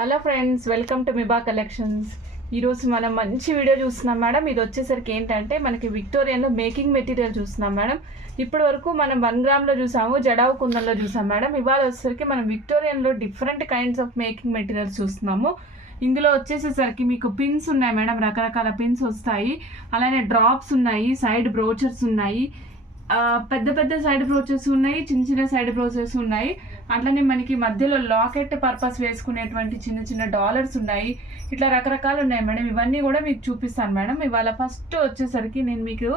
Hello friends, welcome to Miba collections. ఈరోజు మనం మంచి వీడియో చూస్తున్నాం మేడం. ఇది వచ్చేసరికి ఏంటంటే మనకి విక్టోరియన్లో మేకింగ్ మెటీరియల్ చూస్తున్నాం మేడం. ఇప్పటి వరకు మనం 1 గ్రామ్లో చూసాము, జడావు కుందన్లో చూసాం మేడం. ఇవాళ వచ్చేసరికి మనం విక్టోరియన్లో different kinds of making materials చూస్తున్నాము. ఇందులో వచ్చేసేసరికి మీకు పిన్స్ ఉన్నాయి మేడం, రకరకాల పిన్స్ వస్తాయి. అలానే డ్రాప్స్ ఉన్నాయి, సైడ్ బ్రోచర్స్ ఉన్నాయి, పెద్ద పెద్ద సైడ్ బ్రోచెస్ ఉన్నాయి, చిన్న చిన్న సైడ్ బ్రోచెస్ ఉన్నాయి. అట్లనే మనకి మధ్యలో లాకెట్ పర్పస్ వేసుకునేటువంటి చిన్న చిన్న డాలర్స్ ఉన్నాయి. ఇట్లా రకరకాలు ఉన్నాయి మేడం. ఇవన్నీ కూడా మీకు చూపిస్తాను మేడం. ఇవాళ ఫస్ట్ వచ్చేసరికి నేను మీకు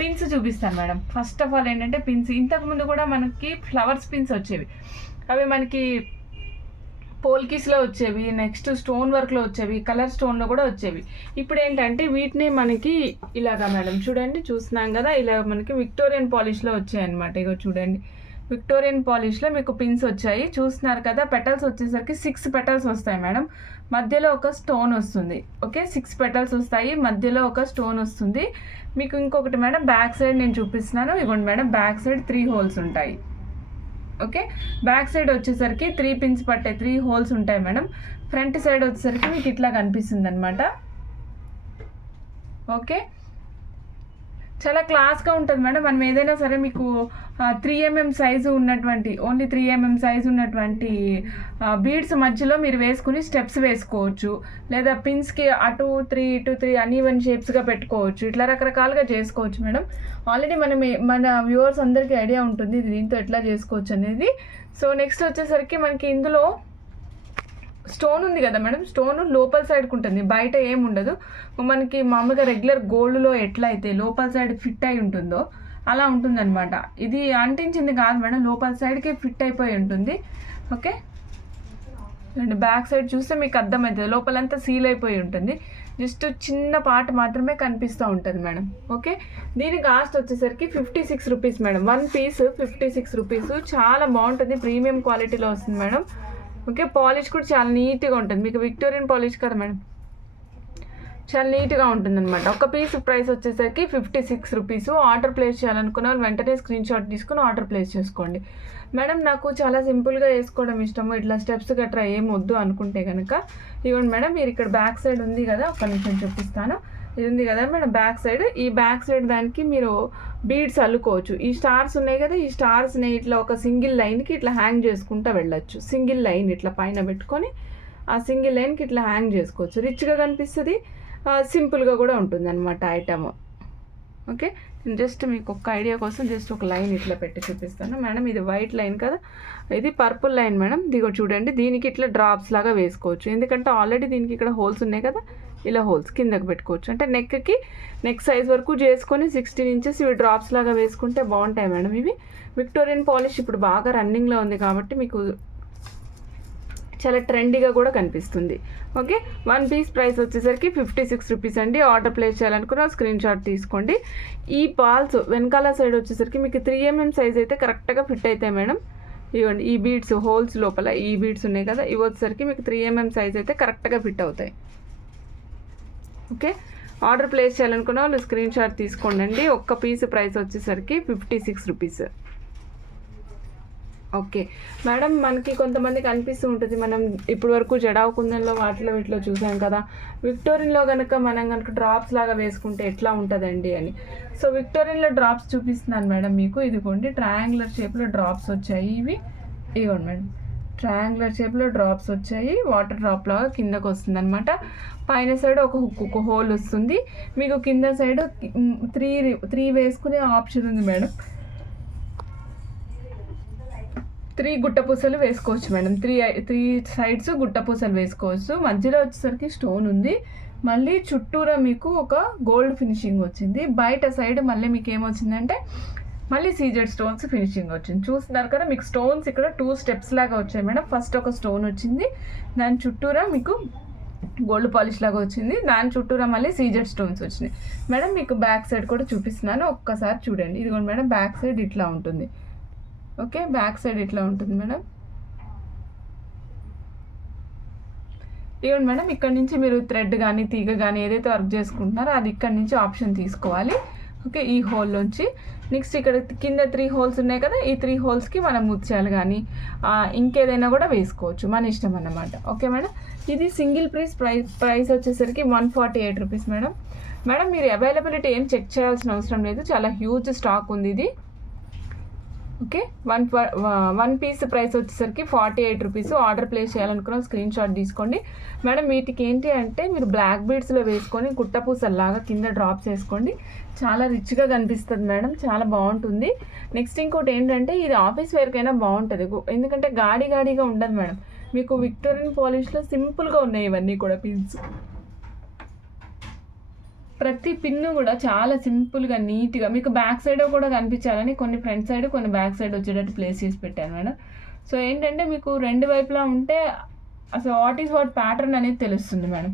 పిన్స్ చూపిస్తాను మేడం. ఫస్ట్ ఆఫ్ ఆల్ ఏంటంటే పిన్స్, ఇంతకుముందు కూడా మనకి ఫ్లవర్స్ పిన్స్ వచ్చేవి. అవి మనకి పోల్కీస్లో వచ్చేవి, నెక్స్ట్ స్టోన్ వర్క్లో వచ్చేవి, కలర్ స్టోన్లో కూడా వచ్చేవి. ఇప్పుడు ఏంటంటే వీటిని మనకి ఇలాగా మేడం చూడండి, చూస్తున్నాం కదా, ఇలా మనకి విక్టోరియన్ పాలిష్లో వచ్చాయి అనమాట. ఇగో చూడండి, విక్టోరియన్ పాలిష్లో మీకు పిన్స్ వచ్చాయి, చూస్తున్నారు కదా. పెటల్స్ వచ్చేసరికి 6 పెటల్స్ వస్తాయి మేడం. మధ్యలో ఒక స్టోన్ వస్తుంది. ఓకే, 6 పెటల్స్ వస్తాయి, మధ్యలో ఒక స్టోన్ వస్తుంది. మీకు ఇంకొకటి మేడం, బ్యాక్ సైడ్ నేను చూపిస్తున్నాను. ఇవ్వండి మేడం, బ్యాక్ సైడ్ 3 హోల్స్ ఉంటాయి. ఓకే, బ్యాక్ సైడ్ వచ్చేసరికి 3 పిన్స్ పట్టే 3 హోల్స్ ఉంటాయి మేడం. ఫ్రంట్ సైడ్ వచ్చేసరికి మీకు ఇట్లా కనిపిస్తుంది అనమాట. ఓకే, చాలా క్లాస్గా ఉంటుంది మేడం. మనం ఏదైనా సరే మీకు 3mm సైజు ఉన్నటువంటి, ఓన్లీ 3mm సైజు ఉన్నటువంటి బీడ్స్ మధ్యలో మీరు వేసుకుని స్టెప్స్ వేసుకోవచ్చు, లేదా పిన్స్కి అటు 3 ఇటు 3 అన్ఈవెన్ షేప్స్గా పెట్టుకోవచ్చు. ఇట్లా రకరకాలుగా చేసుకోవచ్చు మేడం. ఆల్రెడీ మన వ్యూవర్స్ అందరికీ ఐడియా ఉంటుంది దీంతో ఎట్లా చేసుకోవచ్చు అనేది. సో నెక్స్ట్ వచ్చేసరికి మనకి ఇందులో స్టోన్ ఉంది కదా మేడం, స్టోన్ లోపల సైడ్కి ఉంటుంది, బయట ఏం ఉండదు. మనకి మామూలుగా రెగ్యులర్ గోల్డ్లో ఎట్లా అయితే లోపల సైడ్ ఫిట్ అయి ఉంటుందో అలా ఉంటుందన్నమాట. ఇది అంటించింది కాదు మేడం, లోపల సైడ్కి ఫిట్ అయిపోయి ఉంటుంది. ఓకే, బ్యాక్ సైడ్ చూస్తే మీకు అర్థమవుతుంది, లోపలంతా సీల్ అయిపోయి ఉంటుంది. జస్ట్ చిన్న పార్ట్ మాత్రమే కనిపిస్తూ ఉంటుంది మేడం. ఓకే, దీని కాస్ట్ వచ్చేసరికి 56 రూపీస్ మేడం. 1 piece 56 rupees. చాలా బాగుంటుంది, ప్రీమియం క్వాలిటీలో వస్తుంది మేడం. ఓకే, పాలిష్ కూడా చాలా నీట్గా ఉంటుంది. మీకు విక్టోరియన్ పాలిష్ కదా మేడం, చాలా నీట్గా ఉంటుంది అనమాట. ఒక పీస్ ప్రైస్ వచ్చేసరికి 56 రూపీస్. ఆర్డర్ ప్లేస్ చేయాలనుకున్న వాళ్ళు వెంటనే స్క్రీన్ షాట్ తీసుకుని ఆర్డర్ ప్లేస్ చేసుకోండి మేడం. నాకు చాలా సింపుల్గా వేసుకోవడం ఇష్టము, ఇట్లా స్టెప్స్ గట్రా ఏం వద్దు అనుకుంటే కనుక ఇవ్వండి మేడం. మీరు ఇక్కడ బ్యాక్ సైడ్ ఉంది కదా, ఒక నిమిషం చూపిస్తాను. ఇది ఉంది కదా మేడం బ్యాక్ సైడ్. ఈ బ్యాక్ సైడ్ దానికి మీరు బీడ్స్ అల్లుకోవచ్చు. ఈ స్టార్స్ ఉన్నాయి కదా, ఈ స్టార్స్ని ఇట్లా ఒక సింగిల్ లైన్కి ఇట్లా హ్యాంగ్ చేసుకుంటూ వెళ్ళొచ్చు. సింగిల్ లైన్ ఇట్లా పైన పెట్టుకొని ఆ సింగిల్ లైన్కి ఇట్లా హ్యాంగ్ చేసుకోవచ్చు. రిచ్గా కనిపిస్తుంది, సింపుల్గా కూడా ఉంటుంది అనమాట ఐటమ్. ఓకే, జస్ట్ మీకు ఒక ఐడియా కోసం జస్ట్ ఒక లైన్ ఇట్లా పెట్టి చూపిస్తాను మేడం. ఇది వైట్ లైన్ కదా, ఇది పర్పుల్ లైన్ మేడం. దిగో చూడండి, దీనికి ఇట్లా డ్రాప్స్ లాగా వేసుకోవచ్చు, ఎందుకంటే ఆల్రెడీ దీనికి ఇక్కడ హోల్స్ ఉన్నాయి కదా, ఇలా హోల్స్ కిందకి పెట్టుకోవచ్చు. అంటే నెక్ సైజ్ వరకు చేసుకొని 16 ఇంచెస్ ఇవి డ్రాప్స్ లాగా వేసుకుంటే బాగుంటాయి మేడం. ఇవి విక్టోరియన్ పాలిష్ ఇప్పుడు బాగా రన్నింగ్లో ఉంది కాబట్టి మీకు చాలా ట్రెండీగా కూడా కనిపిస్తుంది. ఓకే, 1 పీస్ ప్రైస్ వచ్చేసరికి 56 రూపీస్ అండి. ఆర్డర్ ప్లేస్ చేయాలనుకున్న స్క్రీన్ షాట్ తీసుకోండి. ఈ బాల్స్ వెనకాల సైడ్ వచ్చేసరికి మీకు 3mm సైజ్ అయితే కరెక్ట్గా ఫిట్ అవుతాయి మేడం. ఇవ్వండి, ఈ బీడ్స్ హోల్స్ లోపల ఈ బీడ్స్ ఉన్నాయి కదా, ఇవి వచ్చేసరికి మీకు 3mm సైజ్ అయితే కరెక్ట్గా ఫిట్ అవుతాయి. ఓకే, ఆర్డర్ ప్లేస్ చేయాలనుకున్న వాళ్ళు స్క్రీన్ షాట్ తీసుకోండి. ఒక్క పీస్ ప్రైస్ వచ్చేసరికి 56 రూపీస్. ఓకే మేడం, మనకి కొంతమందికి అనిపిస్తూ ఉంటుంది, మనం ఇప్పటి వరకు జడావు కుందన్లో వాటిలో వీటిలో చూసాం కదా, విక్టోరియన్లో కనుక మనం కనుక డ్రాప్స్ లాగా వేసుకుంటే ఎట్లా ఉంటుందండి అని. సో విక్టోరియన్లో డ్రాప్స్ చూపిస్తున్నాను మేడం మీకు. ఇదిగోండి, ట్రయాంగులర్ షేప్లో డ్రాప్స్ వచ్చాయి. ఇవ్వండి మేడం, ట్రయాంగులర్ షేప్లో డ్రాప్స్ వచ్చాయి. వాటర్ డ్రాప్ లాగా కిందకు వస్తుంది అనమాట. పైన సైడ్ ఒక హోల్ వస్తుంది. మీకు కింద సైడ్ 3 వేసుకునే ఆప్షన్ ఉంది మేడం. 3 గుట్టపూసలు వేసుకోవచ్చు మేడం. 3 సైడ్స్ గుట్టపూసలు వేసుకోవచ్చు. మధ్యలో వచ్చేసరికి స్టోన్ ఉంది. మళ్ళీ చుట్టూరా మీకు ఒక గోల్డ్ ఫినిషింగ్ వచ్చింది. బయట సైడ్ మళ్ళీ మీకు ఏమొచ్చిందంటే మళ్ళీ సీజెడ్ స్టోన్స్ ఫినిషింగ్ వచ్చింది. చూస్తున్నారు కదా, మీకు స్టోన్స్ ఇక్కడ 2 స్టెప్స్ లాగా వచ్చాయి మేడం. ఫస్ట్ ఒక స్టోన్ వచ్చింది, దాని చుట్టూరా మీకు గోల్డ్ పాలిష్ లాగా వచ్చింది, దాని చుట్టూరా మళ్ళీ సీజెడ్ స్టోన్స్ వచ్చినాయి మేడం. మీకు బ్యాక్ సైడ్ కూడా చూపిస్తున్నాను, ఒక్కసారి చూడండి. ఇదిగోండి మేడం, బ్యాక్ సైడ్ ఇట్లా ఉంటుంది. ఓకే, బ్యాక్ సైడ్ ఇట్లా ఉంటుంది మేడం. ఇవ్వండి మేడం, ఇక్కడ నుంచి మీరు థ్రెడ్ కానీ తీగ కానీ ఏదైతే వర్క్ చేసుకుంటున్నారో అది ఇక్కడ నుంచి ఆప్షన్ తీసుకోవాలి. ఓకే, ఈ హోల్లోంచి నెక్స్ట్ ఇక్కడ కింద 3 హోల్స్ ఉన్నాయి కదా, ఈ 3 హోల్స్కి మనం ముత్యాలు కానీ ఇంకేదైనా కూడా వేసుకోవచ్చు, మన ఇష్టం అన్నమాట. ఓకే మేడం, ఇది సింగిల్ ప్రైస్ వచ్చేసరికి 148 రూపీస్ మేడం. మేడం మీరు అవైలబిలిటీ ఏం చెక్ చేయాల్సిన అవసరం లేదు, చాలా హ్యూజ్ స్టాక్ ఉంది ఇది. ఓకే, వన్ పీస్ ప్రైస్ వచ్చేసరికి 48 రూపీస్. ఆర్డర్ ప్లేస్ చేయాలనుకున్న స్క్రీన్ షాట్ తీసుకోండి మేడం. వీటికి ఏంటి అంటే మీరు బ్లాక్ బీడ్స్లో వేసుకొని కుట్టపూసల్లాగా కింద డ్రాప్స్ వేసుకోండి, చాలా రిచ్గా కనిపిస్తుంది మేడం, చాలా బాగుంటుంది. నెక్స్ట్ ఇంకోటి ఏంటంటే ఇది ఆఫీస్ వేర్కైనా బాగుంటుంది, ఎందుకంటే గాడిగా ఉండదు మేడం. మీకు విక్టోరియన్ పాలిష్లో సింపుల్గా ఉన్నాయి ఇవన్నీ కూడా పిన్స్. ప్రతి పిన్ను కూడా చాలా సింపుల్గా నీట్గా మీకు బ్యాక్ సైడ్ కూడా కనిపించాలని కొన్ని ఫ్రంట్ సైడ్ కొన్ని బ్యాక్ సైడ్ వచ్చేటట్టు ప్లేస్ చేసి పెట్టాను మేడం. సో ఏంటంటే మీకు రెండు వైపులా ఉంటే అసలు వాట్ ప్యాటర్న్ అనేది తెలుస్తుంది madam.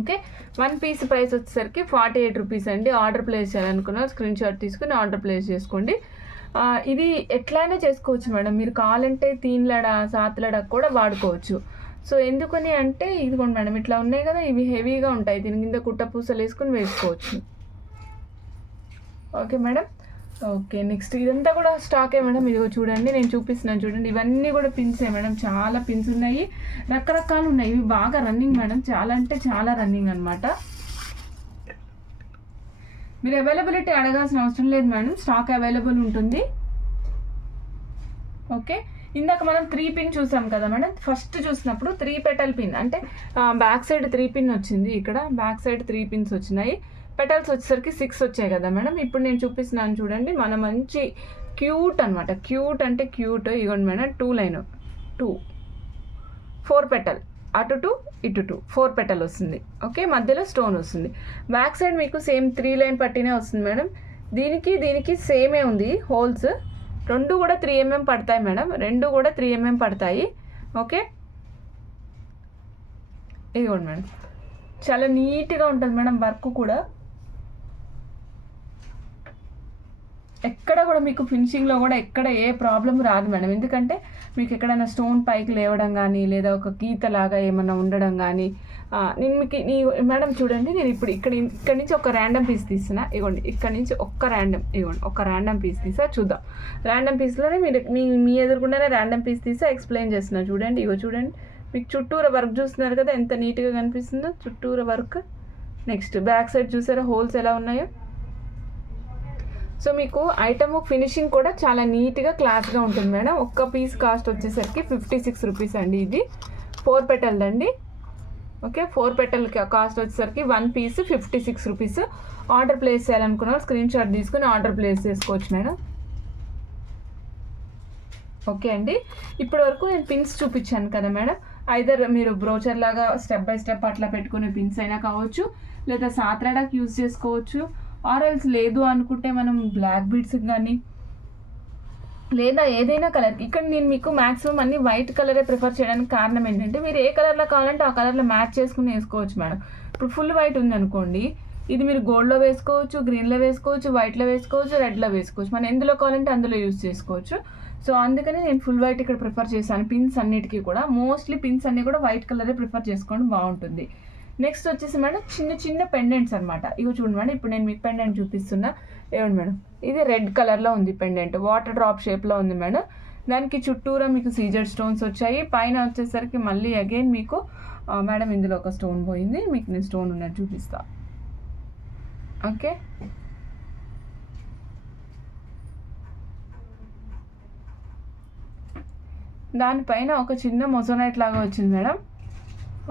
Okay, one piece price వచ్చేసరికి 48 రూపీస్ అండి. ఆర్డర్ ప్లేస్ చేయాలనుకున్న స్క్రీన్ షాట్ తీసుకుని ఆర్డర్ ప్లేస్ చేసుకోండి. ఇది ఎట్లయినా చేసుకోవచ్చు మేడం, మీరు కావాలంటే 3 లడ 7 లడ కూడా వాడుకోవచ్చు. సో ఎందుకని అంటే ఇదిగోండి మేడం, ఇట్లా ఉన్నాయి కదా, ఇవి హెవీగా ఉంటాయి, దీని కింద కుట్ట పూసలు వేసుకొని వేసుకోవచ్చు. Okay madam. ఓకే, నెక్స్ట్ ఇదంతా కూడా స్టాకే మేడం. ఇదిగో చూడండి, నేను చూపిస్తున్నాను చూడండి, ఇవన్నీ కూడా పిన్సే మేడం, చాలా పిన్స్ ఉన్నాయి, రకరకాలు ఉన్నాయి, ఇవి బాగా రన్నింగ్ మేడం, చాలా అంటే చాలా రన్నింగ్ అనమాట. మీరు అవైలబిలిటీ అడగాల్సిన అవసరం లేదు మేడం, స్టాక్ అవైలబుల్ ఉంటుంది. ఓకే, ఇందాక మనం 3 పిన్ చూసాం కదా మేడం, ఫస్ట్ చూసినప్పుడు 3 పెటల్ పిన్ అంటే బ్యాక్ సైడ్ 3 పిన్ వచ్చింది, ఇక్కడ బ్యాక్ సైడ్ 3 పిన్స్ వచ్చినాయి, పెటల్స్ వచ్చేసరికి 6 వచ్చాయి కదా మేడం. ఇప్పుడు నేను చూపిస్తున్నాను చూడండి, మన మంచి క్యూట్ అనమాట, క్యూట్ అంటే క్యూట్. ఇగోండి మేడం, 2 లైన్ 4 పెటల్, అటు 2 ఇటు 2 4 పెటల్ వస్తుంది. ఓకే, మధ్యలో స్టోన్ వస్తుంది. బ్యాక్ సైడ్ మీకు సేమ్ 3 లైన్ పట్టినే వస్తుంది మేడం. దీనికి సేమే ఉంది హోల్స్, రెండు కూడా 3 mm పడతాయి మేడం, రెండు కూడా 3 mm పడతాయి. ఓకే, ఇదిగోండి మేడం, చాలా నీట్గా ఉంటుంది మేడం, వర్క్ కూడా ఎక్కడ కూడా మీకు ఫినిషింగ్లో కూడా ఎక్కడ ఏ ప్రాబ్లం రాదు మేడం. ఎందుకంటే మీకు ఎక్కడైనా స్టోన్ పైకి లేవడం కానీ లేదా ఒక గీతలాగా ఏమన్నా ఉండడం కానీ నేను మీకు మేడం చూడండి, నేను ఇప్పుడు ఇక్కడ నుంచి ఒక ర్యాండమ్ పీస్ తీస్తున్నా, ఇగోండి ఇక్కడ నుంచి ఒక ర్యాండమ్ పీస్ తీసా, చూద్దాం. ర్యాండమ్ పీస్లోనే మీరు మీ ఎదురుకుండానే ర్యాండమ్ పీస్ తీసా ఎక్స్ప్లెయిన్ చేస్తున్నా చూడండి. ఇగో చూడండి, మీకు చుట్టూరా వర్క్ చూస్తున్నారు కదా, ఎంత నీట్గా కనిపిస్తుందో చుట్టూరా వర్క్. నెక్స్ట్ బ్యాక్ సైడ్ చూసారా హోల్స్ ఎలా ఉన్నాయో. సో మీకు ఐటమ్ ఫినిషింగ్ కూడా చాలా నీట్గా క్లాస్గా ఉంటుంది మేడం. ఒక్క పీస్ కాస్ట్ వచ్చేసరికి 56 రూపీస్ అండి. ఇది 4 పెటల్దండి. ఓకే, 4 పెటల్ కాస్ట్ వచ్చేసరికి 1 పీస్ 56 రూపీస్. ఆర్డర్ ప్లేస్ చేయాలనుకున్న స్క్రీన్ షాట్ తీసుకుని ఆర్డర్ ప్లేస్ చేసుకోవచ్చు మేడం. ఓకే అండి, ఇప్పటి వరకు నేను పిన్స్ చూపించాను కదా మేడం, ఐదర్ మీరు బ్రోచర్ లాగా స్టెప్ బై స్టెప్ అట్లా పెట్టుకునే పిన్స్ అయినా కావచ్చు, లేదా సాత్రాడాకి యూజ్ చేసుకోవచ్చు, ఆర్ఎల్స్ లేదు అనుకుంటే మనం బ్లాక్ బీడ్స్కి కానీ లేదా ఏదైనా కలర్. ఇక్కడ నేను మీకు మ్యాక్సిమం అన్ని వైట్ కలరే ప్రిఫర్ చేయడానికి కారణం ఏంటంటే మీరు ఏ కలర్లో కావాలంటే ఆ కలర్లో మ్యాచ్ చేసుకుని వేసుకోవచ్చు మేడం. ఇప్పుడు ఫుల్ వైట్ ఉందనుకోండి, ఇది మీరు గోల్డ్లో వేసుకోవచ్చు, గ్రీన్లో వేసుకోవచ్చు, వైట్లో వేసుకోవచ్చు, రెడ్లో వేసుకోవచ్చు, మనం ఎందులో కావాలంటే అందులో యూజ్ చేసుకోవచ్చు. సో అందుకని నేను ఫుల్ వైట్ ఇక్కడ ప్రిఫర్ చేశాను. పిన్స్ అన్నిటికీ కూడా మోస్ట్లీ పిన్స్ అన్నీ కూడా వైట్ కలరే ప్రిఫర్ చేసుకోవడం బాగుంటుంది. నెక్స్ట్ వచ్చేసి మేడం చిన్న పెండెంట్స్ అనమాట. ఇవి చూడండి మేడం, ఇప్పుడు నేను మీకు పెండెంట్ చూపిస్తున్నా, ఏమండి మేడం, ఇది రెడ్ కలర్లో ఉంది పెండెంట్, వాటర్ డ్రాప్ షేప్లో ఉంది మేడం. దానికి చుట్టూరా మీకు సీజర్ స్టోన్స్ వచ్చాయి. పైన వచ్చేసరికి మళ్ళీ అగైన్ మీకు మేడం ఇందులో ఒక స్టోన్ పోయింది, మీకు నేను స్టోన్ ఉన్నట్టు చూపిస్తా. ఓకే, దానిపైన ఒక చిన్న మొజోనైట్ లాగా వచ్చింది మేడం,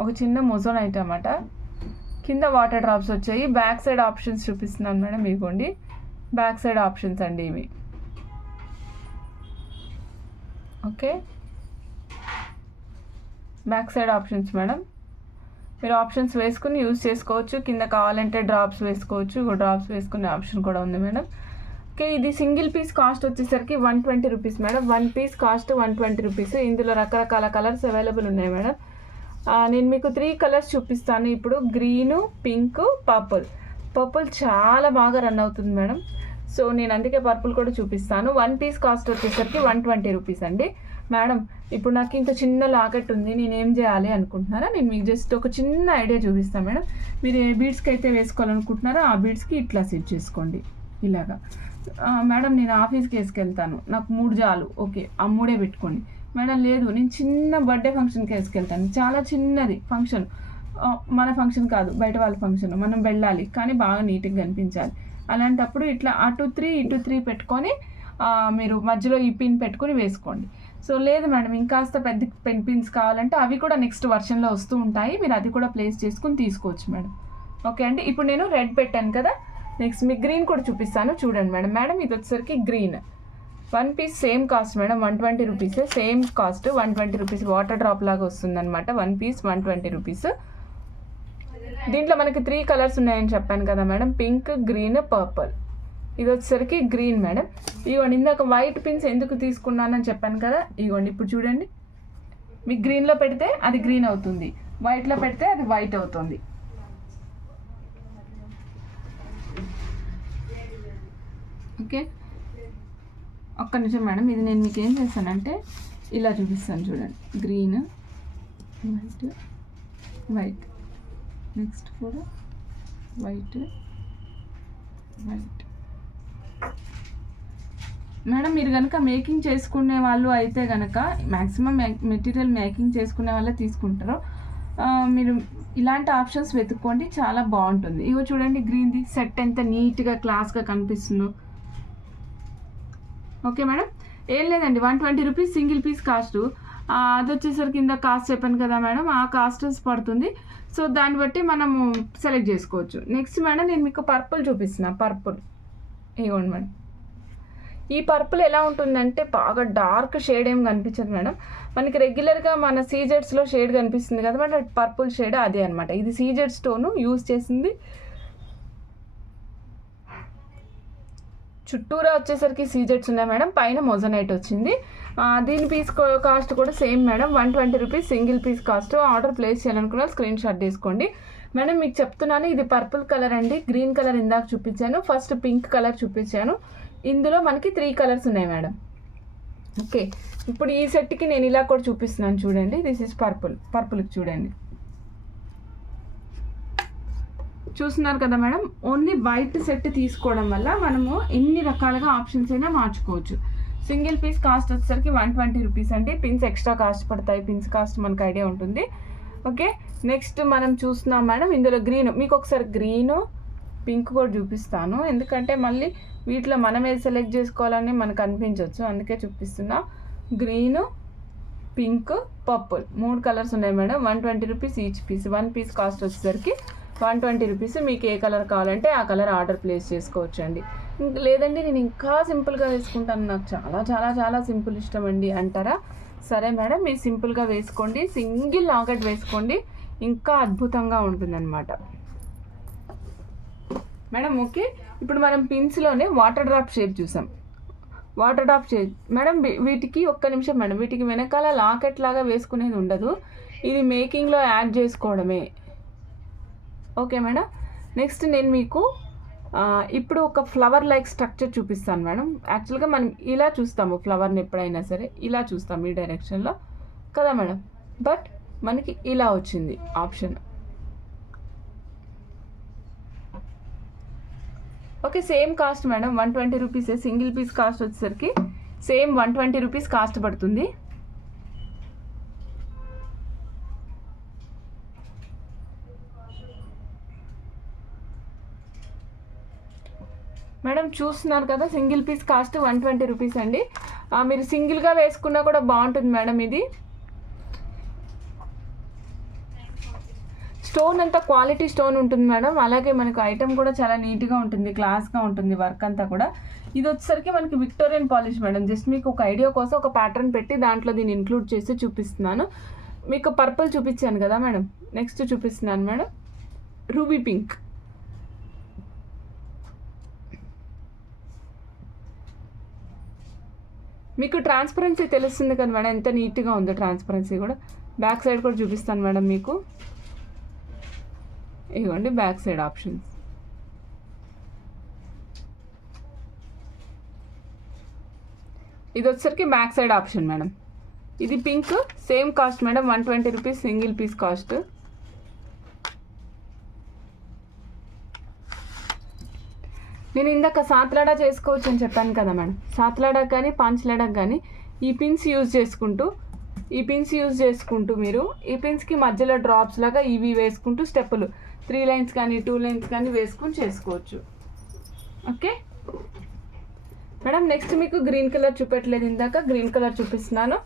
ఒక చిన్న మొజోనైట్ అన్నమాట. కింద వాటర్ డ్రాప్స్ వచ్చాయి. బ్యాక్ సైడ్ ఆప్షన్స్ చూపిస్తున్నాను మేడం, ఇదిగోండి బ్యాక్ సైడ్ ఆప్షన్స్ అండి ఇవి. Okay, back side options madam, మీరు ఆప్షన్స్ వేసుకుని యూజ్ చేసుకోవచ్చు. కింద కావాలంటే డ్రాప్స్ వేసుకోవచ్చు, డ్రాప్స్ వేసుకునే ఆప్షన్ కూడా ఉంది మేడం. ఓకే, ఇది సింగిల్ పీస్ కాస్ట్ వచ్చేసరికి 120 rupees madam. 1 piece cost 120 rupees. ఇందులో రకరకాల కలర్స్ అవైలబుల్ ఉన్నాయి మేడం. నేను మీకు 3 కలర్స్ చూపిస్తాను ఇప్పుడు, గ్రీను, పింక్, పర్పుల్ చాలా బాగా రన్ అవుతుంది మేడం. సో నేను అందుకే పర్పుల్ కూడా చూపిస్తాను. 1 పీస్ కాస్ట్ వచ్చేసరికి 120 రూపీస్ అండి మేడం. ఇప్పుడు నాకు ఇంత చిన్న లాకెట్ ఉంది, నేను ఏం చేయాలి అనుకుంటున్నారా, నేను మీకు జస్ట్ ఒక చిన్న ఐడియా చూపిస్తాను మేడం. మీరు ఏ బీడ్స్కి అయితే వేసుకోవాలనుకుంటున్నారో ఆ బీడ్స్కి ఇట్లా సెట్ చేసుకోండి. ఇలాగా. మేడం నేను ఆఫీస్కి వేసుకెళ్తాను, నాకు 3 చాలు, ఓకే ఆ 3 పెట్టుకోండి. మేడం లేదు నేను చిన్న బర్త్డే ఫంక్షన్కి వేసుకెళ్తాను, చాలా చిన్నది ఫంక్షన్, మన ఫంక్షన్ కాదు బయట వాళ్ళ ఫంక్షన్, మనం వెళ్ళాలి కానీ బాగా నీట్గా కనిపించాలి, అలాంటప్పుడు ఇట్లా అటు 3 ఇటు 3 పెట్టుకొని మీరు మధ్యలో ఈ పిన్ పెట్టుకొని వేసుకోండి. సో లేదు మేడం ఇంకాస్త పెద్ద పిన్స్ కావాలంటే అవి కూడా నెక్స్ట్ వర్షన్లో వస్తూ ఉంటాయి, మీరు అది కూడా ప్లేస్ చేసుకుని తీసుకోవచ్చు మేడం. ఓకే అండి, ఇప్పుడు నేను రెడ్ పెట్టాను కదా, నెక్స్ట్ మీకు గ్రీన్ కూడా చూపిస్తాను చూడండి మేడం. మేడం ఇది వచ్చేసరికి green 1 piece same cost madam, 120 rupees same cost, 120 rupees water drop లాగా వస్తుంది అనమాట. 1 పీస్ 120 రూపీస్. దీంట్లో మనకి 3 కలర్స్ ఉన్నాయని చెప్పాను కదా మేడం, పింక్, గ్రీన్, పర్పుల్. ఇది వచ్చేసరికి గ్రీన్ మేడం. ఇదిగోండి ఇందాక వైట్ పిన్స్ ఎందుకు తీసుకున్నానని చెప్పాను కదా, ఇదిగోండి ఇప్పుడు చూడండి, మీకు గ్రీన్లో పెడితే అది గ్రీన్ అవుతుంది, వైట్లో పెడితే అది వైట్ అవుతుంది. ఓకే ఒక్క నిమిషం మేడం, ఇది నేను మీకు ఏం చేస్తానంటే ఇలా చూపిస్తాను చూడండి, గ్రీన్, వైట్, వైట్, నెక్స్ట్ కూడా వైట్, వైట్. మేడం మీరు కనుక మేకింగ్ చేసుకునే వాళ్ళు అయితే కనుక మ్యాక్సిమం మెటీరియల్ మేకింగ్ చేసుకునే వాళ్ళే తీసుకుంటారు. మీరు ఇలాంటి ఆప్షన్స్ వెతుక్కోండి, చాలా బాగుంటుంది. ఇగో చూడండి గ్రీన్ది సెట్ ఎంత నీట్గా క్లాస్గా కనిపిస్తుందో. ఓకే మేడం, ఏం లేదండి 120 రూపీస్ సింగిల్ పీస్ కాస్ట్. అది వచ్చేసరికి కింద కాస్ట్ చెప్పాను కదా మేడం, ఆ కాస్ట్ పడుతుంది. సో దాన్ని బట్టి మనము సెలెక్ట్ చేసుకోవచ్చు. నెక్స్ట్ మేడం నేను మీకు పర్పుల్ చూపిస్తున్నా, పర్పుల్ ఇవ్వండి మేడం. ఈ పర్పుల్ ఎలా ఉంటుందంటే బాగా డార్క్ షేడ్ ఏం కనిపించదు మేడం, మనకి రెగ్యులర్గా మన సీజెడ్స్లో షేడ్ కనిపిస్తుంది కదా మేడం, పర్పుల్ షేడ్ అదే అనమాట. ఇది సీజెడ్ స్టోను యూజ్ చేసింది. చుట్టూరా వచ్చేసరికి సీజెడ్స్ ఉన్నాయి మేడం, పైన మొజనైట్ వచ్చింది. దీని పీస్ కాస్ట్ కూడా same madam, 120 rupees single piece cost. Order place చేయాలనుకున్న స్క్రీన్ షాట్ తీసుకోండి మేడం. మీకు చెప్తున్నాను ఇది పర్పుల్ కలర్ అండి, గ్రీన్ కలర్ ఇందాక చూపించాను, ఫస్ట్ పింక్ కలర్ చూపించాను, ఇందులో మనకి 3 కలర్స్ ఉన్నాయి మేడం. ఓకే ఇప్పుడు ఈ సెట్కి నేను ఇలా కూడా చూపిస్తున్నాను చూడండి, దిస్ ఇస్ పర్పుల్, పర్పుల్కి చూడండి, చూస్తున్నారు కదా మేడం. ఓన్లీ వైట్ సెట్ తీసుకోవడం వల్ల మనము ఎన్ని రకాలుగా ఆప్షన్స్ అయినా మార్చుకోవచ్చు. సింగిల్ పీస్ కాస్ట్ వచ్చేసరికి 120 రూపీస్ అండి, పిన్స్ ఎక్స్ట్రా కాస్ట్ పడతాయి, పిన్స్ కాస్ట్ మనకు ఐడియా ఉంటుంది. ఓకే నెక్స్ట్ మనం చూస్తున్నాం మేడం, ఇందులో గ్రీన్, మీకు ఒకసారి గ్రీను పింక్ కూడా చూపిస్తాను, ఎందుకంటే మళ్ళీ వీటిలో మనం ఏది సెలెక్ట్ చేసుకోవాలని మనకు అనిపించవచ్చు, అందుకే చూపిస్తున్నా. గ్రీను, పింక్, పర్పుల్ 3 కలర్స్ ఉన్నాయి madam, 120 rupees each piece. 1 piece cost వచ్చేసరికి 120 రూపీస్. మీకు ఏ కలర్ కావాలంటే ఆ కలర్ ఆర్డర్ ప్లేస్ చేసుకోవచ్చు అండి. లేదండి నేను ఇంకా సింపుల్గా వేసుకుంటాను, నాకు చాలా చాలా చాలా సింపుల్ ఇష్టం అండి అంటారా, సరే మేడం మీరు సింపుల్గా వేసుకోండి, సింగిల్ లాకెట్ వేసుకోండి, ఇంకా అద్భుతంగా ఉంటుందన్నమాట మేడం. ఓకే ఇప్పుడు మనం పిన్స్లోనే వాటర్ డ్రాప్ షేప్ చూసాం, వాటర్ డ్రాప్ షేప్ మేడం. వీటికి ఒక్క నిమిషం మేడం, వీటికి వెనకాల లాకెట్ లాగా వేసుకునేది ఉండదు, ఇది మేకింగ్లో యాడ్ చేసుకోవడమే. ఓకే మేడం నెక్స్ట్ నేను మీకు ఇప్పుడు ఒక ఫ్లవర్ లైక్ స్ట్రక్చర్ చూపిస్తాను మేడం. యాక్చువల్గా మనం ఇలా చూస్తాము ఫ్లవర్ని, ఎప్పుడైనా సరే ఇలా చూస్తాము ఈ డైరెక్షన్లో కదా మేడం, బట్ మనకి ఇలా వచ్చింది option. Okay same cost madam, 120 రూపీసే, సింగిల్ పీస్ కాస్ట్ వచ్చేసరికి సేమ్ 120 రూపీస్ కాస్ట్ పడుతుంది. మేడం చూస్తున్నారు కదా సింగిల్ పీస్ కాస్ట్ 120 రూపీస్ అండి. మీరు సింగిల్గా వేసుకున్నా కూడా బాగుంటుంది మేడం. ఇది స్టోన్ అంతా క్వాలిటీ స్టోన్ ఉంటుంది మేడం, అలాగే మనకు ఐటమ్ కూడా చాలా నీట్గా ఉంటుంది, క్లాస్గా ఉంటుంది వర్క్ అంతా కూడా. ఇది వచ్చేసరికి మనకి విక్టోరియన్ పాలిష్ మేడం, జస్ట్ మీకు ఒక ఐడియా కోసం ఒక ప్యాటర్న్ పెట్టి దాంట్లో దీన్ని ఇంక్లూడ్ చేసి చూపిస్తున్నాను. మీకు పర్పుల్ చూపించాను కదా మేడం, నెక్స్ట్ చూపిస్తున్నాను మేడం రూబీ పింక్. మీకు ట్రాన్స్పరెన్సీ తెలుస్తుంది కదా మేడం, ఎంత నీట్గా ఉందో ట్రాన్స్పరెన్సీ కూడా. బ్యాక్ సైడ్ కూడా చూపిస్తాను మేడం మీకు, ఇవ్వండి బ్యాక్ సైడ్ ఆప్షన్స్. ఇది వచ్చేసరికి బ్యాక్ సైడ్ ఆప్షన్ మేడం. ఇది pink same cost madam, 120 rupees single piece cost. నేను ఇందాక సాత్లాడా చేసుకోవచ్చు అని చెప్పాను కదా మేడం. సాత్లాడా కానీ పాంచ్లాడా కానీ ఈ పిన్స్ యూజ్ చేసుకుంటూ మీరు ఈ పిన్స్కి మధ్యలో డ్రాప్స్ లాగా ఇవి వేసుకుంటూ స్టెప్పులు 3 లైన్స్ కానీ 2 లైన్స్ కానీ వేసుకుని చేసుకోవచ్చు. Okay madam. నెక్స్ట్ మీకు గ్రీన్ కలర్ చూపెట్టలేదు, ఇందాక గ్రీన్ కలర్ చూపిస్తున్నాను.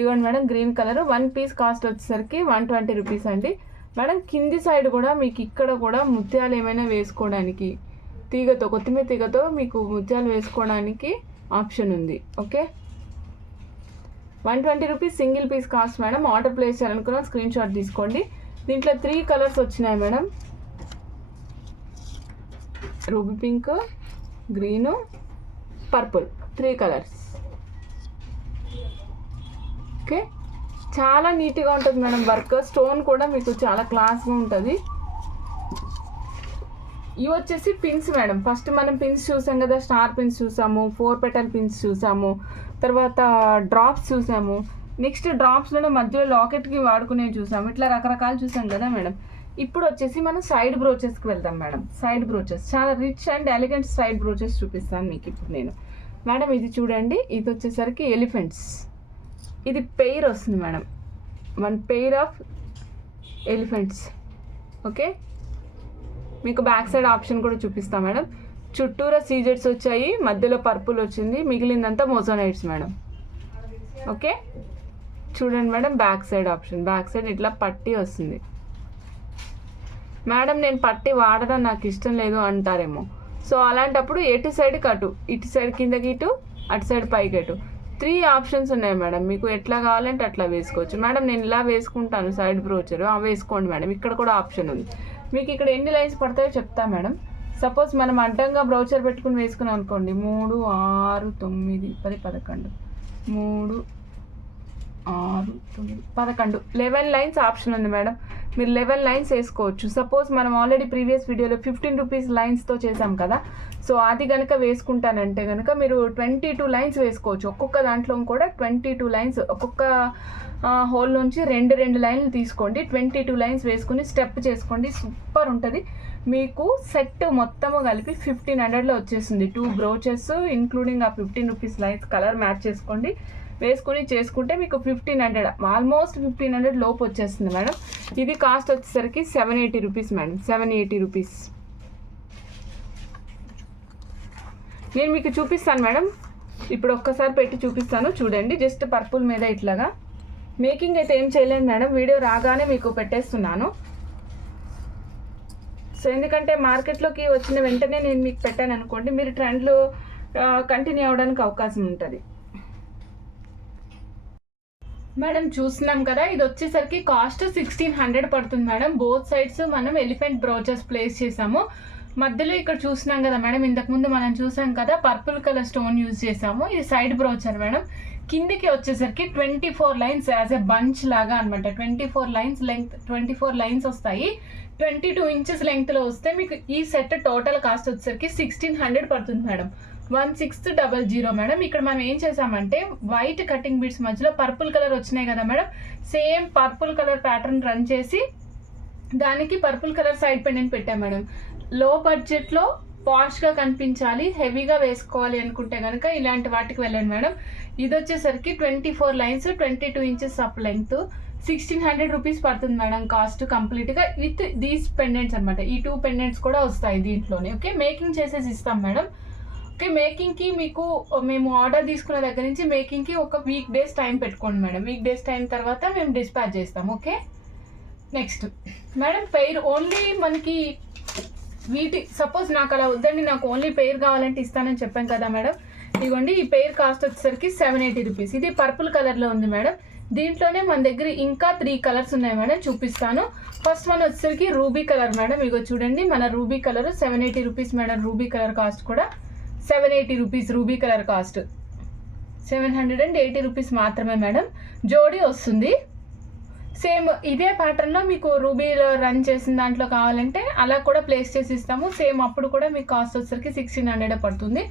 ఇవ్వండి madam, green colour 1 piece cost వచ్చేసరికి 120 రూపీస్ అండి మేడం. కింది సైడ్ కూడా మీకు ఇక్కడ కూడా ముత్యాలు ఏమైనా వేసుకోవడానికి తీగతో, కొత్తిమీర తీగతో మీకు ముత్యాలు వేసుకోవడానికి ఆప్షన్ ఉంది. Okay 120 rupees single piece cost madam. Order place చేయాలనుకున్న స్క్రీన్ షాట్ తీసుకోండి. దీంట్లో 3 కలర్స్ వచ్చినాయి madam. Ruby pink, green, purple, 3 colours. Okay చాలా నీట్గా ఉంటుంది మేడం వర్క్. స్టోన్ కూడా మీకు చాలా క్లాస్గా ఉంటుంది. ఇవి వచ్చేసి పిన్స్ మేడం. ఫస్ట్ మనం పిన్స్ చూసాం కదా, స్టార్ పిన్స్ చూసాము, 4 పెటల్ పిన్స్ చూసాము, తర్వాత డ్రాప్స్ చూసాము. నెక్స్ట్ డ్రాప్స్లోనే మధ్యలో లాకెట్కి వాడుకునేవి చూసాము. ఇట్లా రకరకాలు చూసాం కదా మేడం. ఇప్పుడు వచ్చేసి మనం సైడ్ బ్రోచెస్కి వెళ్దాం మేడం. సైడ్ బ్రోచెస్ చాలా rich and elegant side brooches చూపిస్తాను మీకు ఇప్పుడు నేను మేడం. ఇది చూడండి, ఇది వచ్చేసరికి ఎలిఫెంట్స్. ఇది పెయిర్ వస్తుంది madam, 1 pair of elephants. Okay మీకు బ్యాక్ సైడ్ ఆప్షన్ కూడా చూపిస్తాం మేడం. చుట్టూరా సీజెట్స్ వచ్చాయి, మధ్యలో పర్పుల్ వచ్చింది, మిగిలిందంతా మోజోనైట్స్ మేడం. ఓకే చూడండి madam, back side option. Back side ఇట్లా పట్టి వస్తుంది మేడం. నేను పట్టి వాడడం నాకు ఇష్టం లేదు అంటారేమో. సో అలాంటప్పుడు ఎటు సైడ్ కటు, ఇటు సైడ్ కిందకి ఇటు, అటు సైడ్ పైకి అటు 3 ఆప్షన్స్ ఉన్నాయి మేడం. మీకు ఎట్లా కావాలంటే అట్లా వేసుకోవచ్చు మేడం. నేను ఇలా వేసుకుంటాను సైడ్ బ్రోచర్, వేసుకోండి మేడం. ఇక్కడ కూడా ఆప్షన్ ఉంది. మీకు ఇక్కడ ఎన్ని లైన్స్ పడతాయో చెప్తా మేడం. సపోజ్ మనం అడ్డంగా బ్రౌచర్ పెట్టుకుని వేసుకున్నాం అనుకోండి, 3, 6, 9, 10, 11, 3, 6, 9, 11, 11 లైన్స్ ఆప్షన్ ఉంది మేడం. మీరు 11 లైన్స్ వేసుకోవచ్చు. సపోజ్ మనం ఆల్రెడీ ప్రీవియస్ వీడియోలో 15 రూపీస్ లైన్స్తో చేసాం కదా, సో అది కనుక వేసుకుంటానంటే కనుక మీరు 22 లైన్స్ వేసుకోవచ్చు. ఒక్కొక్క దాంట్లో కూడా 22 లైన్స్, ఒక్కొక్క హోల్ నుంచి 2 లైన్లు తీసుకోండి. 22 లైన్స్ వేసుకుని స్టెప్ చేసుకోండి. సూపర్ ఉంటుంది. మీకు సెట్ మొత్తము కలిపి 1500లో వచ్చేసింది. 2 బ్రోచెస్ ఇంక్లూడింగ్ ఆ 15 రూపీస్ లైన్స్ కలర్ మ్యాచ్ చేసుకోండి, వేసుకుని చేసుకుంటే మీకు 1500, ఆల్మోస్ట్ 1500 లోపు వచ్చేస్తుంది మేడం. ఇది కాస్ట్ వచ్చేసరికి 780 రూపీస్ మేడం. 780 రూపీస్. నేను మీకు చూపిస్తాను మేడం. ఇప్పుడు ఒక్కసారి పెట్టి చూపిస్తాను చూడండి. జస్ట్ పర్పుల్ మీద ఇట్లాగా మేకింగ్ అయితే ఏం చేయలేదు మేడం. వీడియో రాగానే మీకు పెట్టేస్తున్నాను. సో ఎందుకంటే మార్కెట్లోకి వచ్చిన వెంటనే నేను మీకు పెట్టాను అనుకోండి, మీరు ట్రెండ్లో కంటిన్యూ అవ్వడానికి అవకాశం ఉంటుంది మేడం. చూస్తున్నాం కదా, ఇది వచ్చేసరికి కాస్ట్ 1600 పడుతుంది మేడం. బోత్ సైడ్స్ మనం ఎలిఫెంట్ బ్రోచెస్ ప్లేస్ చేసాము. మధ్యలో ఇక్కడ చూస్తున్నాం కదా మేడం, ఇంతకుముందు మనం చూసాం కదా పర్పుల్ కలర్ స్టోన్ యూజ్ చేసాము. ఇది సైడ్ బ్రోచర్ మేడం. కిందికి వచ్చేసరికి 24 లైన్స్ యాజ్ ఎ బంచ్ లాగా అనమాట. 24 లైన్స్ లెంగ్త్, 24 లైన్స్ వస్తాయి. 22 ఇంచెస్ లెంగ్త్లో వస్తే మీకు ఈ సెట్ టోటల్ కాస్ట్ వచ్చేసరికి 1600 పడుతుంది మేడం. 1600 మేడం. ఇక్కడ మనం ఏం చేసామంటే వైట్ కటింగ్ బీడ్స్ మధ్యలో పర్పుల్ కలర్ వచ్చినాయి కదా madam, same purple colour pattern run చేసి దానికి పర్పుల్ కలర్ సైడ్ పెండెంట్ పెట్టాం మేడం. లో బడ్జెట్లో పాష్గా కనిపించాలి, హెవీగా వేసుకోవాలి అనుకుంటే కనుక ఇలాంటి వాటికి వెళ్ళండి మేడం. ఇది వచ్చేసరికి 24 lines, 22 inches up length, 1600 rupees పడుతుంది మేడం కాస్ట్ కంప్లీట్గా విత్ దీస్ పెండెంట్స్ అనమాట. ఈ 2 పెండెంట్స్ కూడా వస్తాయి దీంట్లోనే. ఓకే మేకింగ్ చేసేసి ఇస్తాం మేడం. ఓకే మేకింగ్కి మీకు మేము ఆర్డర్ తీసుకున్న దగ్గర నుంచి మేకింగ్కి ఒక వీక్ డేస్ టైం పెట్టుకోండి మేడం. వీక్ డేస్ టైం తర్వాత మేము డిస్పాచ్ చేస్తాం. Okay next madam pair only మనకి వీటి సపోజ్ నాకు అలా వద్దండి, నాకు ఓన్లీ పెయిర్ కావాలంటే ఇస్తానని చెప్పాం కదా మేడం. ఇదిగోండి ఈ పెయిర్ కాస్ట్ వచ్చేసరికి 780 రూపీస్. ఇది పర్పుల్ కలర్లో ఉంది మేడం. దీంట్లోనే మన దగ్గర ఇంకా 3 కలర్స్ ఉన్నాయి మేడం, చూపిస్తాను. ఫస్ట్ వన్ వచ్చేసరికి రూబీ కలర్ మేడం. ఇగో చూడండి మన ruby colour 780 rupees madam. Ruby colour cost కూడా 780 rupees. Ruby colour cost 780 rupees మాత్రమే మేడం. జోడీ వస్తుంది. సేమ్ ఇదే ప్యాటర్న్లో మీకు రూబీలో రన్ చేసిన దాంట్లో కావాలంటే అలా కూడా ప్లేస్ చేసి ఇస్తాము. సేమ్ అప్పుడు కూడా మీకు కాస్ట్ వచ్చేసరికి 1600 పడుతుంది.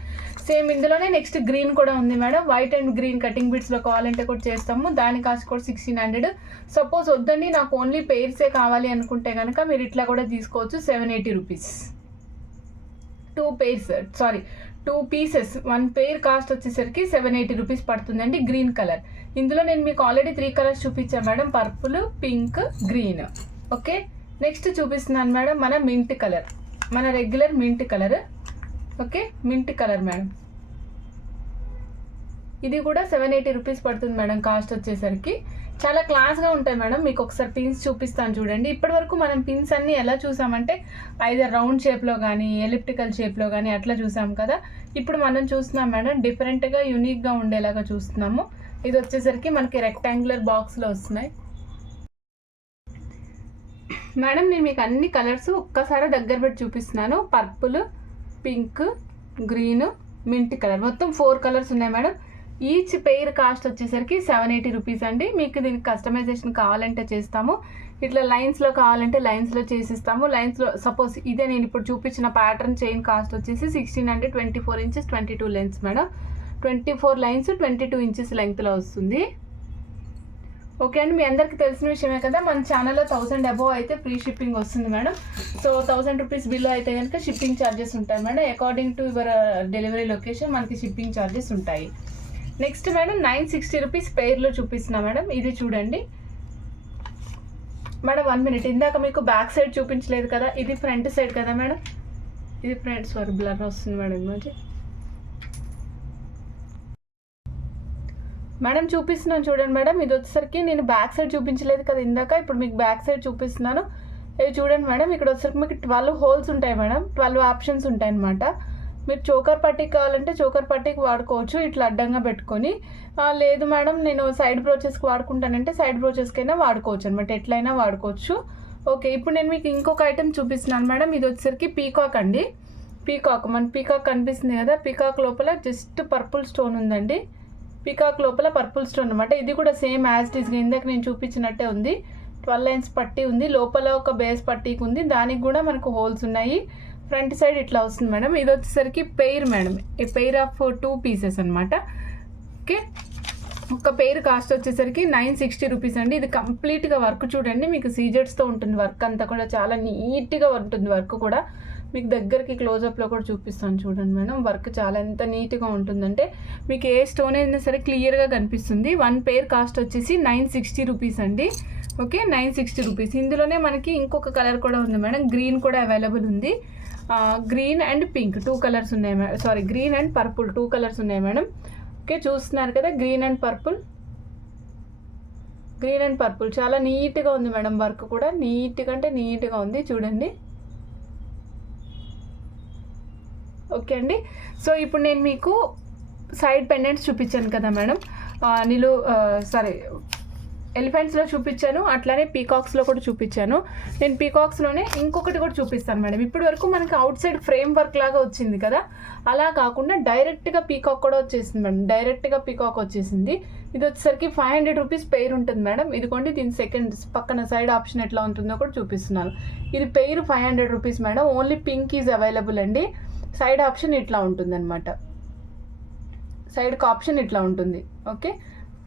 సేమ్ ఇందులోనే నెక్స్ట్ గ్రీన్ కూడా ఉంది madam. White and green cutting బిట్స్లో కావాలంటే కూడా చేస్తాము. దాని కాస్ట్ కూడా 1600. సపోజ్ వద్దండి నాకు ఓన్లీ పెయిర్సే కావాలి అనుకుంటే కనుక మీరు ఇట్లా కూడా తీసుకోవచ్చు. 780 రూపీస్. టూ పీసెస్ 1 పేర్ కాస్ట్ వచ్చేసరికి 780 రూపీస్ పడుతుందండి. Green colour. ఇందులో నేను మీకు ఆల్రెడీ 3 కలర్స్ చూపించాను madam, purple, pink, green. Okay, next చూపిస్తున్నాను మేడం మన మింట్ కలర్, మన regular mint colour. Okay, mint colour madam, ఇది కూడా 780 రూపీస్ పడుతుంది మేడం కాస్ట్ వచ్చేసరికి. చాలా క్లాస్గా ఉంటాయి మేడం. మీకు ఒకసారి పిన్స్ చూపిస్తాను చూడండి. ఇప్పటి వరకు మనం పిన్స్ అన్నీ ఎలా చూసామంటే ఐదర్ రౌండ్ షేప్లో కానీ ఎలిప్టికల్ షేప్లో కానీ అట్లా చూసాం కదా. ఇప్పుడు మనం చూస్తున్నాం మేడం డిఫరెంట్గా యూనిక్గా ఉండేలాగా చూస్తున్నాము. ఇది వచ్చేసరికి మనకి రెక్టాంగులర్ బాక్స్లో వస్తున్నాయి మేడం. నేను మీకు అన్ని కలర్స్ ఒక్కసారి దగ్గర పెట్టి చూపిస్తున్నాను. Purple, pink, green, mint colour, మొత్తం 4 కలర్స్ ఉన్నాయి మేడం. ఈచ్ పెయిర్ కాస్ట్ వచ్చేసరికి 780 రూపీస్ అండి. మీకు దీనికి కస్టమైజేషన్ కావాలంటే చేస్తాము, ఇట్లా లైన్స్లో కావాలంటే లైన్స్లో చేసిస్తాము. లైన్స్లో సపోజ్ ఇదే నేను ఇప్పుడు చూపించిన ప్యాటర్న్ చైన్ కాస్ట్ వచ్చేసి 1600, 24 inches, 22 lens madam. 24 lines 22 inches లెంగ్త్లో వస్తుంది. ఓకే అండి, మీ అందరికీ తెలిసిన విషయమే కదా, మన ఛానల్లో 1000 అబోవ్ అయితే ఫ్రీ షిప్పింగ్ వస్తుంది మేడం. సో 1000 రూపీస్ బిలో అయితే కనుక షిప్పింగ్ ఛార్జెస్ ఉంటాయి madam. According to your delivery location మనకి షిప్పింగ్ ఛార్జెస్ ఉంటాయి. నెక్స్ట్ మేడం 960 రూపీస్ పెయిర్లో చూపిస్తున్నా మేడం. ఇది చూడండి మేడం, 1 మినిట్. ఇందాక మీకు బ్యాక్ సైడ్ చూపించలేదు కదా, ఇది ఫ్రంట్ సైడ్ కదా మేడం. ఇది ఫ్రంట్, బ్లర్ వస్తుంది మేడం మంచి. మేడం చూపిస్తున్నాను చూడండి మేడం. ఇది వచ్చేసరికి నేను బ్యాక్ సైడ్ చూపించలేదు కదా ఇందాక, ఇప్పుడు మీకు బ్యాక్ సైడ్ చూపిస్తున్నాను. ఇది చూడండి మేడం, ఇక్కడ వచ్చేసరికి మీకు 12 హోల్స్ ఉంటాయి మేడం. 12 ఆప్షన్స్ ఉంటాయి అన్నమాట. మీరు చోకర్ పట్టీకి కావాలంటే చోకర్ పట్టీకి వాడుకోవచ్చు, ఇట్లా అడ్డంగా పెట్టుకొని. లేదు మేడం నేను సైడ్ బ్రోచెస్కి వాడుకుంటానంటే సైడ్ బ్రోచెస్కైనా వాడుకోవచ్చు అనమాట, ఎట్లయినా వాడుకోవచ్చు. ఓకే, ఇప్పుడు నేను మీకు ఇంకొక ఐటెం చూపిస్తున్నాను మేడం. ఇది వచ్చేసరికి పీకాక్ అండి. పీకాక్, మన పీకాక్ కనిపిస్తుంది కదా, పీకాక్ లోపల జస్ట్ పర్పుల్ స్టోన్ ఉందండి. పీకాక్ లోపల పర్పుల్ స్టోన్ అనమాట. ఇది కూడా సేమ్ యాజ్ ఇట్ ఈస్గా ఇందాక నేను చూపించినట్టే ఉంది. 12 లైన్స్ పట్టీ ఉంది, లోపల ఒక బేస్ పట్టీకి ఉంది, దానికి కూడా మనకు హోల్స్ ఉన్నాయి. ఫ్రంట్ సైడ్ ఇట్లా వస్తుంది మేడం. ఇది వచ్చేసరికి పెయిర్ మేడం, ఈ పెయిర్ ఆఫ్ 2 పీసెస్ అనమాట. ఓకే, ఒక పెయిర్ కాస్ట్ వచ్చేసరికి 960 రూపీస్ అండి. ఇది కంప్లీట్గా వర్క్ చూడండి, మీకు సీజెట్స్తో ఉంటుంది వర్క్ అంతా కూడా, చాలా నీట్గా ఉంటుంది వర్క్ కూడా. మీకు దగ్గరికి క్లోజప్లో కూడా చూపిస్తాను చూడండి మేడం. వర్క్ చాలా ఎంత నీట్గా ఉంటుందంటే మీకు ఏ స్టోన్ అయినా సరే క్లియర్గా కనిపిస్తుంది. 1 పెయిర్ కాస్ట్ వచ్చేసి 960 రూపీస్ అండి. Okay, 960 rupees. ఇందులోనే మనకి ఇంకొక కలర్ కూడా ఉంది మేడం, గ్రీన్ కూడా అవైలబుల్ ఉంది. గ్రీన్ అండ్ పింక్ 2 కలర్స్ ఉన్నాయి madam. Sorry, green and purple 2 colours ఉన్నాయి మేడం. ఓకే, చూస్తున్నారు కదా, green and purple. Green and purple చాలా నీట్గా ఉంది మేడం. వర్క్ కూడా నీట్గా అంటే నీట్గా ఉంది చూడండి. ఓకే అండి, సో ఇప్పుడు నేను మీకు సైడ్ పెండెంట్స్ చూపించాను కదా మేడం. ఎలిఫెంట్స్లో చూపించాను, అట్లానే పీకాక్స్లో కూడా చూపించాను. నేను పీకాక్స్లోనే ఇంకొకటి కూడా చూపిస్తాను మేడం. ఇప్పటి వరకు మనకి అవుట్ సైడ్ ఫ్రేమ్ వర్క్ లాగా వచ్చింది కదా, అలా కాకుండా డైరెక్ట్గా పీకాక్ కూడా వచ్చేసింది మేడం. డైరెక్ట్గా పీకాక్ వచ్చేసింది. ఇది వచ్చేసరికి 500 రూపీస్ పెయిర్ ఉంటుంది మేడం. ఇదిగోండి, దీని సెకండ్ పక్కన సైడ్ ఆప్షన్ ఎట్లా ఉంటుందో కూడా చూపిస్తున్నాను. ఇది pair 500 rupees madam. Only pink is available అండి. సైడ్ ఆప్షన్ ఇట్లా ఉంటుంది అనమాట, సైడ్కి ఆప్షన్ ఇట్లా ఉంటుంది. ఓకే,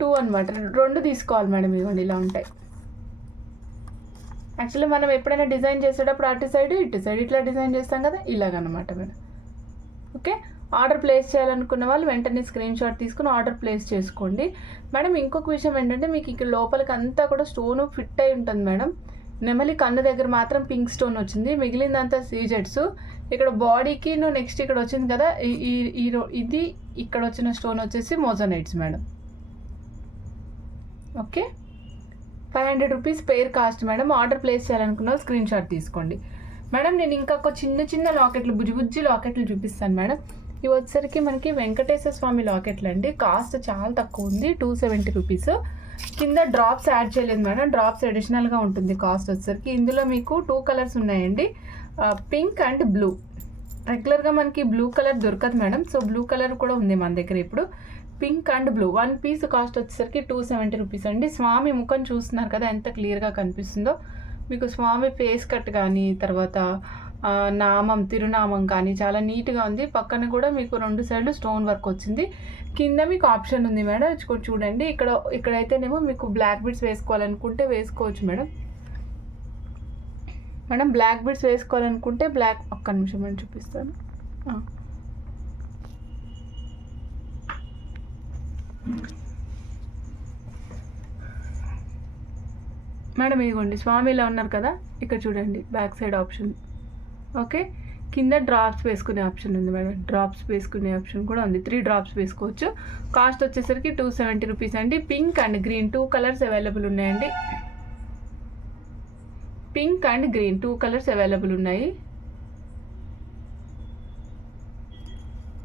2 అనమాట, 2 తీసుకోవాలి మేడం. ఇవ్వండి, ఇలా ఉంటాయి. యాక్చువల్లీ మనం ఎప్పుడైనా డిజైన్ చేసేటప్పుడు అటు సైడ్ ఇటు సైడ్ ఇట్లా డిజైన్ చేస్తాం కదా, ఇలాగనమాట మేడం. ఓకే, ఆర్డర్ ప్లేస్ చేయాలనుకున్న వాళ్ళు వెంటనే స్క్రీన్ షాట్ తీసుకుని ఆర్డర్ ప్లేస్ చేసుకోండి మేడం. ఇంకొక విషయం ఏంటంటే మీకు ఇక్కడ లోపలికి అంతా కూడా స్టోన్ ఫిట్ అయి ఉంటుంది మేడం. నెమలి కన్ను దగ్గర మాత్రం పింక్ స్టోన్ వచ్చింది, మిగిలిందంతా సీజెట్స్. ఇక్కడ బాడీకి నెక్స్ట్ ఇక్కడ వచ్చింది కదా, ఇది ఇక్కడ వచ్చిన స్టోన్ వచ్చేసి Mojo Nights madam. Okay, 500 rupees pair cost madam. Order place చేయాలనుకున్న స్క్రీన్ షాట్ తీసుకోండి మేడం. నేను ఇంకా ఒక చిన్న లాకెట్లు, బుజ్జి లాకెట్లు చూపిస్తాను మేడం. ఇవి వచ్చేసరికి మనకి వెంకటేశ్వర స్వామి లాకెట్లు అండి. కాస్ట్ చాలా తక్కువ ఉంది, 270 రూపీస్. కింద డ్రాప్స్ యాడ్ చేయలేదు మేడం, డ్రాప్స్ అడిషనల్గా ఉంటుంది కాస్ట్ వచ్చేసరికి. ఇందులో మీకు 2 కలర్స్ ఉన్నాయండి, పింక్ అండ్ బ్లూ. రెగ్యులర్గా మనకి బ్లూ కలర్ దొరకదు మేడం, సో బ్లూ కలర్ కూడా ఉంది మన దగ్గర ఇప్పుడు. Pink and blue 1 piece cost వచ్చేసరికి 270 రూపీస్ అండి. స్వామి ముఖం చూస్తున్నారు కదా ఎంత క్లియర్గా కనిపిస్తుందో. మీకు స్వామి ఫేస్ కట్ కానీ తర్వాత తిరునామం కానీ చాలా నీట్గా ఉంది. పక్కన కూడా మీకు 2 సైడ్లు స్టోన్ వర్క్ వచ్చింది. కింద మీకు ఆప్షన్ ఉంది మేడం, చూడండి. ఇక్కడైతేనేమో మీకు బ్లాక్ బిడ్స్ వేసుకోవాలనుకుంటే వేసుకోవచ్చు మేడం. బ్లాక్ బిడ్స్ వేసుకోవాలనుకుంటే ఒక్క నిమిషం అని చూపిస్తాను. మేడం ఇదిగోండి స్వామి ఇలా ఉన్నారు కదా, ఇక్కడ చూడండి బ్యాక్ సైడ్ ఆప్షన్. ఓకే, కింద డ్రాప్స్ వేసుకునే ఆప్షన్ ఉంది మేడం, డ్రాప్స్ వేసుకునే ఆప్షన్ కూడా ఉంది. 3 డ్రాప్స్ వేసుకోవచ్చు. కాస్ట్ వచ్చేసరికి 270 రూపీస్ అండి. Pink and green 2 colours available ఉన్నాయండి. Pink and green 2 colours available ఉన్నాయి.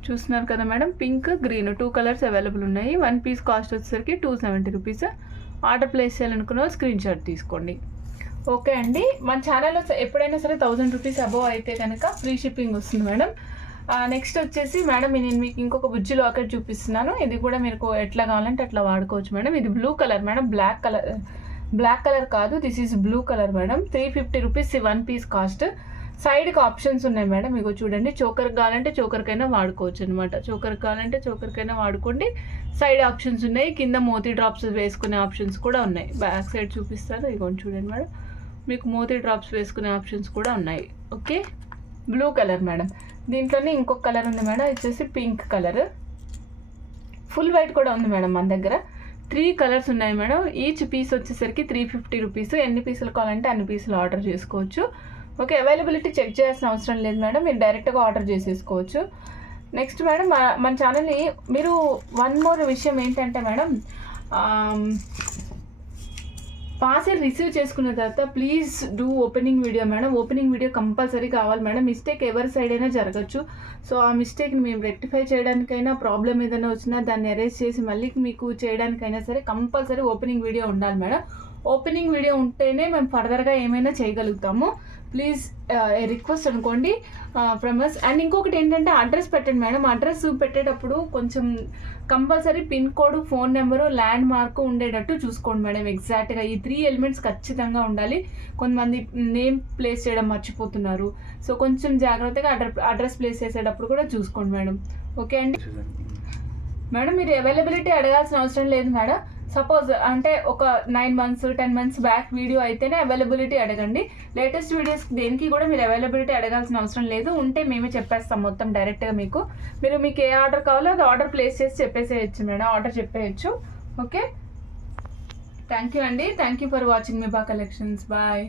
చూస్తున్నారు కదా madam, pink green 2 colours available ఉన్నాయి. 1 పీస్ కాస్ట్ వచ్చేసరికి 270 రూపీస్. ఆర్డర్ ప్లేస్ చేయాలనుకున్న స్క్రీన్ షాట్ తీసుకోండి. ఓకే అండి, మన ఛానల్లో ఎప్పుడైనా సరే 1000 రూపీస్ అబోవ్ అయితే కనుక ఫ్రీ షిప్పింగ్ వస్తుంది మేడం. నెక్స్ట్ వచ్చేసి మేడం నేను మీకు ఇంకొక బుజ్జి లాకెట్ చూపిస్తున్నాను. ఇది కూడా మీకు ఎట్లా కావాలంటే అట్లా వాడుకోవచ్చు మేడం. ఇది blue colour madam, black colour కాదు, this is blue colour madam. 350 rupees 1 piece cost. సైడ్కి ఆప్షన్స్ ఉన్నాయి మేడం, మీకు చూడండి. చోకర్ కావాలంటే చోకర్కైనా వాడుకోవచ్చు అనమాట. చోకర్ కావాలంటే చోకర్కైనా వాడుకోండి. సైడ్ ఆప్షన్స్ ఉన్నాయి, కింద మోతీ డ్రాప్స్ వేసుకునే ఆప్షన్స్ కూడా ఉన్నాయి. బ్యాక్ సైడ్ చూపిస్తాను, ఇదిగోండి చూడండి మేడం, మీకు మోతీ డ్రాప్స్ వేసుకునే ఆప్షన్స్ కూడా ఉన్నాయి. Okay, blue colour madam. దీంట్లోనే ఇంకొక కలర్ ఉంది మేడం, వచ్చేసి పింక్ కలర్. ఫుల్ వైట్ కూడా ఉంది మేడం మన దగ్గర. 3 కలర్స్ ఉన్నాయి మేడం. ఈచ్ పీస్ వచ్చేసరికి 350 రూపీస్. ఎన్ని పీసులు కావాలంటే అన్ని పీసులు ఆర్డర్ చేసుకోవచ్చు. ఓకే, అవైలబిలిటీ చెక్ చేయాల్సిన అవసరం లేదు మేడం, మీరు డైరెక్ట్గా ఆర్డర్ చేసేసుకోవచ్చు. నెక్స్ట్ మేడం మన ఛానల్ని మీరు వన్ మోర్ విషయం ఏంటంటే మేడం, పార్సెల్ రిసీవ్ చేసుకున్న తర్వాత please do opening video madam. Opening video compulsory కావాలి మేడం. మిస్టేక్ ఎవరి సైడ్ అయినా జరగచ్చు. సో ఆ మిస్టేక్ని మేము రెక్టిఫై చేయడానికైనా, ప్రాబ్లం ఏదైనా వచ్చినా దాన్ని ఎరేజ్ చేసి మళ్ళీ మీకు చేయడానికైనా సరే కంపల్సరీ ఓపెనింగ్ వీడియో ఉండాలి మేడం. ఓపెనింగ్ వీడియో ఉంటేనే మేము ఫర్దర్గా ఏమైనా చేయగలుగుతాము. ప్లీజ్ రిక్వెస్ట్ అనుకోండి ఫ్రమ్ అస్. అండ్ ఇంకొకటి ఏంటంటే అడ్రస్ పెట్టండి మేడం. అడ్రస్ పెట్టేటప్పుడు కొంచెం compulsory pin code, phone number, land mark ఉండేటట్టు చూసుకోండి మేడం. ఎగ్జాక్ట్గా ఈ 3 ఎలిమెంట్స్ ఖచ్చితంగా ఉండాలి. కొంతమంది నేమ్ ప్లేస్ చేయడం మర్చిపోతున్నారు. సో కొంచెం జాగ్రత్తగా అడ్రస్ ప్లేస్ చేసేటప్పుడు కూడా చూసుకోండి మేడం. ఓకే అండి మేడం, మీరు అవైలబిలిటీ అడగాల్సిన అవసరం లేదు మేడం. సపోజ్ అంటే ఒక 9 months 10 months బ్యాక్ వీడియో అయితేనే అవైలబిలిటీ అడగండి. లేటెస్ట్ వీడియోస్ దేనికి కూడా మీరు అవైలబిలిటీ అడగాల్సిన అవసరం లేదు. ఉంటే మేమే చెప్పేస్తాం మొత్తం డైరెక్ట్గా మీకు. మీకు ఏ ఆర్డర్ కావాలో అది ఆర్డర్ ప్లేస్ చేసి చెప్పేసేయచ్చు మేడం, ఆర్డర్ చెప్పేయచ్చు. ఓకే, థ్యాంక్ యూ అండి. Thank you for watching Miba collections. Bye.